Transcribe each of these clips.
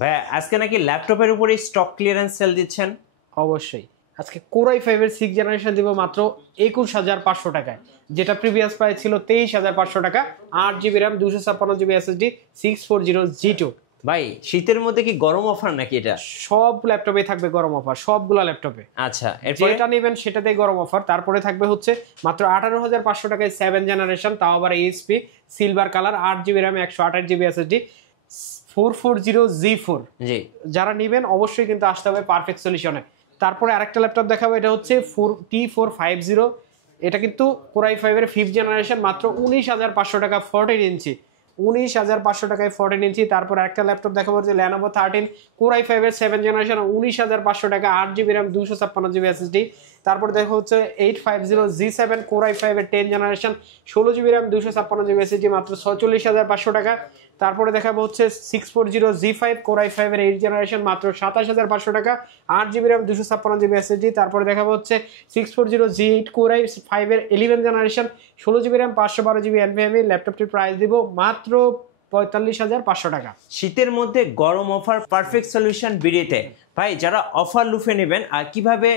ভাই আজকে নাকি ল্যাপটপের উপরে স্টক ক্লিয়ারেন্স সেল দিচ্ছেন? অবশ্যই আজকে Core i5 এর 6 জেনারেশন দিব মাত্র 21500 টাকায়, যেটা প্রিভিয়াস প্রাইস ছিল 23500 টাকা। 8GB RAM 256GB SSD 640G2। ভাই শীতের মধ্যে কি গরম অফার নাকি এটা? সব ল্যাপটপে থাকবে গরম অফার, সবগুলা ল্যাপটপে। আচ্ছা, এরপরে যেটা নেবেন সেটাতেই গরম অফার। তারপরে থাকবে হচ্ছে মাত্র 18500 টাকায় 7 জেনারেশন, তাও আবার HP silver colour, 8GB RAM 128GB SSD 440G4। জি, যারা নেবেন অবশ্যই কিন্তু আসতে হবে পারফেক্ট সলিউশনে। তারপরে আরেকটা ল্যাপটপ দেখাবো, এটা হচ্ছে T450। এটা কিন্তু Core i5 এর 5th জেনারেশন, মাত্র 19500 টাকা 14 ইঞ্চি, 19500 টাকায় 14 ইঞ্চি। তারপর একটা ল্যাপটপ দেখাবো যে Lenovo 13 Core i5 এর 7 জেনারেশন, 19500 টাকা, 8GB RAM 256GB SSD। তারপর দেখো হচ্ছে 850G7 Core i5 এর 10 generation, 16GB RAM 256GB SSD, মাত্র 46500 টাকা। তারপরে দেখাবো হচ্ছে 640G5 Core i5 এর 8 জেনারেশন, মাত্র 27500 টাকা, 8GB RAM 256GB SSD। তারপরে দেখাবো হচ্ছে 640G8 Core i5 এর 11 generation, 16GB RAM 512GB NVMe। ল্যাপটপটির প্রাইস দিব মাত্র 45500 টাকা। শীতের মধ্যে গরম অফার পারফেক্ট সলিউশন বিডিতে। ভাই যারা অফার লুফে নেবেন আর কিভাবে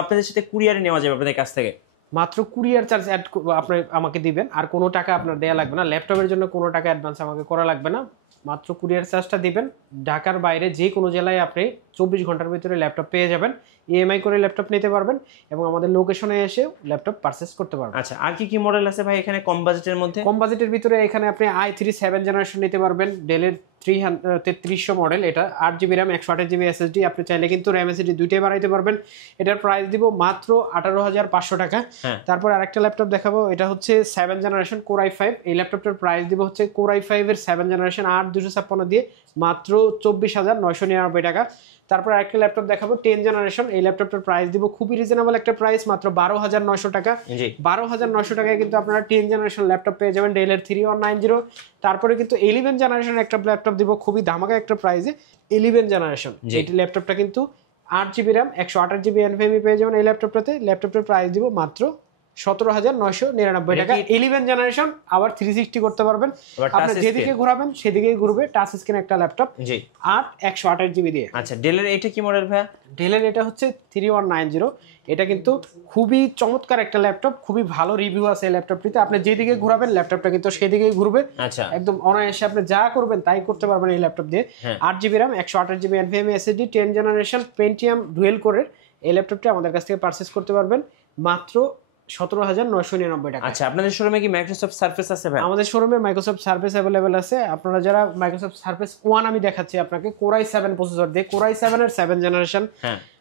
আপনাদের সাথে কুরিয়ারে নেওয়া যাবে আপনাদের কাছ থেকে? মাত্র কুরিয়ার চার্জ অ্যাড আপনি আমাকে দিবেন, আর কোনো টাকা আপনার দেয়া লাগবে না। ল্যাপটপের জন্য কোনো টাকা অ্যাডভান্স আমাকে করা লাগবে না, মাত্র কুরিয়ার চার্জটা দিবেন। ঢাকার বাইরে যে কোনো জেলায় আপনি 24 ঘন্টার ভিতরে ল্যাপটপ পেয়ে যাবেন। ইএমআই করে ল্যাপটপ নিতে পারবেন এবং আমাদের লোকেশনে এসে ল্যাপটপ পারচেস করতে পারবেন। আচ্ছা, আর কি কি মডেল আছে ভাই এখানে কম বাজেটের মধ্যে? কম বাজেটের ভিতরে এখানে আপনি i3 7 জেনারেশন নিতে পারবেন, ডেলের 3300 মডেল। এটা 8GB RAM 128GB SSD। আপনি চাইলে কিন্তু RAM SSD দুইটাই বাড়াইতে পারবেন। এটার প্রাইস দিব মাত্র 18500 টাকা। তারপর আরেকটা ল্যাপটপ দেখাবো, এটা হচ্ছে 7 জেনারেশন Core i5। এই ল্যাপটপটার প্রাইস দিব হচ্ছে Core i5 এর 7 জেনারেশন 8256 দিয়ে মাত্র 24999 টাকা। তারপর আরেকটা ল্যাপটপ দেখাবো 10 জেনারেশন। এই ল্যাপটপটার প্রাইস দিব খুবই রিজনেবল একটা প্রাইস, মাত্র 12900 টাকা। 12900 টাকায় কিন্তু আপনারা 10 জেনারেশন ল্যাপটপ পেয়ে যাবেন, ডেলের 3190। তারপরে কিন্তু 11 জেনারেশন একটা ল্যাপটপ দিব খুবই ধামাকা একটা প্রাইসে, 11 জেনারেশন। এই ল্যাপটপটা কিন্তু 8GB RAM 128GB NVMe পেয়ে যাবেন এই ল্যাপটপটাতে। ল্যাপটপটার প্রাইস দিব মাত্র 17999 টাকা। 11 জেনারেশন, আবার 360 করতে পারবেন, আপনি যেদিকে ঘোরাবেন সেদিকেই ঘুরবে। টাচ স্ক্রিন একটা ল্যাপটপ, আর 128GB দিয়ে। আচ্ছা, ডেলের এটা কি মডেল ভাই? ডেলের এটা হচ্ছে 3190। এটা কিন্তু খুবই চমৎকার একটা ল্যাপটপ, খুবই ভালো রিভিউ আছে এই ল্যাপটপটিতে। আপনি যেদিকে ঘোরাবেন ল্যাপটপটা কিন্তু সেদিকেই ঘুরবে। আচ্ছা, একদম অনায়াসে আপনি যা করবেন তাই করতে পারবেন এই ল্যাপটপ দিয়ে। 8GB RAM 128GB NVMe SSD 10 generation Pentium dual কোরের এই ল্যাপটপটি আমাদের কাছ থেকে পারচেজ করতে পারবেন মাত্র 17999 টাকা। আচ্ছা, আপনাদের শোরুমে কি মাইক্রোসফট সারফেস আছে ভাই? আমাদের শোরুমে মাইক্রোসফট সারফেস अवेलेबल আছে। আপনারা যারা মাইক্রোসফট সারফেস 1 আমি দেখাচ্ছি আপনাকে, Core i7 প্রসেসর দিয়ে, Core i7 এর 7 generation,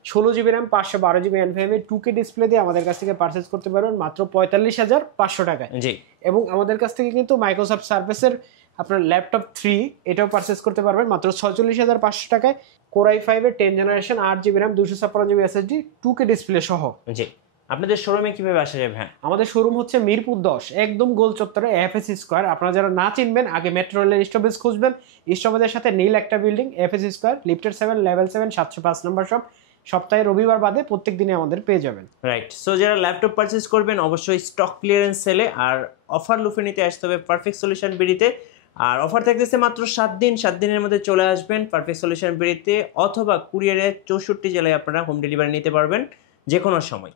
16GB RAM 512GB NVMe 2K display দিয়ে আমাদের কাছ থেকে পারচেজ করতে পারবেন মাত্র 45500 টাকায়। জি, এবং আমাদের কাছ থেকে কিন্তু মাইক্রোসফট সারফেসের আপনার ল্যাপটপ 3 এটাও পারচেজ করতে পারবেন মাত্র 46500 টাকায়। Core i5 এর 10 generation 8GB RAM 256GB SSD 2K display সহ। জি, আপনাদের শোরুমে কিভাবে আসা যাবে? হ্যাঁ, আমাদের শোরুম হচ্ছে মিরপুর 10, একদম গোল চত্বরে এফএসসি স্কয়ার। আপনারা যারা না চিনবেন আগে মেট্রো রেলের স্টপেজ খুঁজবেন, স্টপেজের সাথে নীল একটা বিল্ডিং, এফএসসি স্কয়ার, লিফটের 7, লেভেল 7, 705 নম্বর শপ। সপ্তাহে রবিবার বাদে প্রত্যেক দিনে আমাদের পেয়ে যাবেন। রাইট। সো যারা ল্যাপটপ পারচেজ করবেন অবশ্যই স্টক ক্লিয়ারেন্স সেলে আর অফার লুফে নিতে আসতে হবে পারফেক্ট সলিউশন বিডিতে। আর অফার থাকতেছে মাত্র 7 দিন, 7 দিনের মধ্যে চলে আসবেন পারফেক্ট সলিউশন বিডিতে, অথবা কুরিয়ারে 64 জেলায় আপনারা হোম ডেলিভারি নিতে পারবেন যে কোনো সময়।